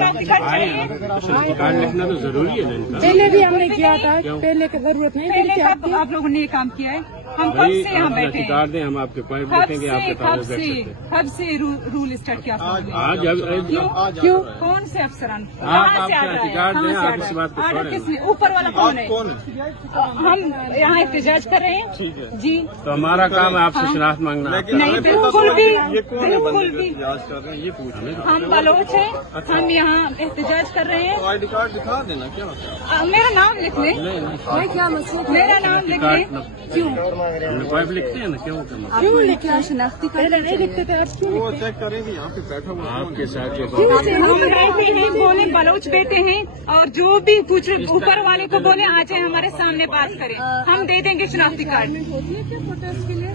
Card लिखना तो जरूरी है ना। पहले भी हमने किया था, पहले की जरूरत नहीं। पहले कब आप लोगों ने ये काम किया है? हम कब से यहाँ बैठे हैं? कार्ड दें, हम आपके पाइप लिखेंगे, आपके पास बैठ सकते हैं। कब से रूल स्टार्ट किया? आज क्यों? कौन से अफसरान? आप कार्ड दें, आप इस बात को ऑर्डर किसने? ऊपर वाला कौन है? हम यहाँ एहतजाज कर रहे हैं जी। तो हमारा काम है आपसे शनाख्त मांगना। नहीं, बिल्कुल भी, बिल्कुल भी। हम बलोच हैं, हम यहाँ एहतजाज कर रहे हैं। आईडी कार्ड दिखा देना, क्या होता है? मेरा नाम लिख लें। क्या मसला? मेरा नाम लिख लें। क्यों? पाइप लिखते हैं ना, क्यों करना? क्यों लिखा? शनाख्ती कार्ड नहीं लिखते थे आप क्यों? वो चेक करेंगे, यहाँ पे बैठा हुआ आपके साथ ये हम बैठे हैं, बोले बलोच बैठे हैं, और जो भी पूछ ऊपर वाले को बोले आ जाए हमारे सामने बात करें, हम दे देंगे शनाख्ती कार्ड। होती है क्या प्रोटेस्ट के लिए?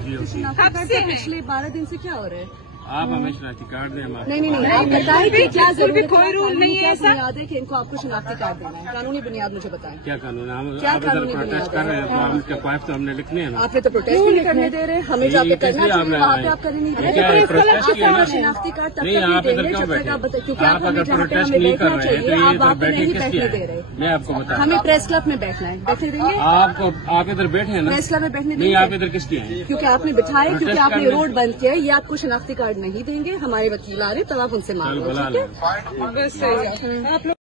कब से है? पिछले 12 दिन से क्या हो रहा है? आप हमें शनाख्ती कार्ड दें हमारे। नहीं, आप बताएं कि क्या जरूरत है? कोई रूल नहीं है ऐसा। बुनियाद है कि इनको आपको शनाख्ती कार्ड देना है, कानूनी बुनियाद मुझे बताएं। क्या कानून है? हम क्या आप इधर कानूनी प्रोटेस्ट कर रहे हैं तो हम इसके पाइप तो हमने लिखने हैं ना। आपने तो प्रोटेस्ट नहीं करने दे रहे, हमें जाके करना चाहिए, वहाँ पे आप करने नहीं दे रहे। प्रोटेस्ट किया ना, शनाख्ती कार्ड तब नहीं तक आप नहीं इधर देंगे क्यों जब तक बैठे? आप बताएं, क्योंकि आप आप अगर हमें जहाँ पे प्रोटेस्ट हमें नहीं कर बैठना रहे हैं चाहिए, तो ये आप इधर वहाँ पे बैठे नहीं किस बैठने लिए? दे रहे। मैं आपको बता हमें प्रेस क्लब में बैठना है, बैठने देंगे? आपको आप इधर बैठे हैं ना, प्रेस क्लब में बैठने नहीं आप देंगे? इधर किस लिए हैं? क्योंकि आपने बिठाया, क्योंकि आपने रोड बंद किया है, ये आपको शनाख्ती कार्ड नहीं देंगे। हमारे वकील आ रहे, तब आप उनसे मांग लो, ठीक है? बस सही है। आप लोग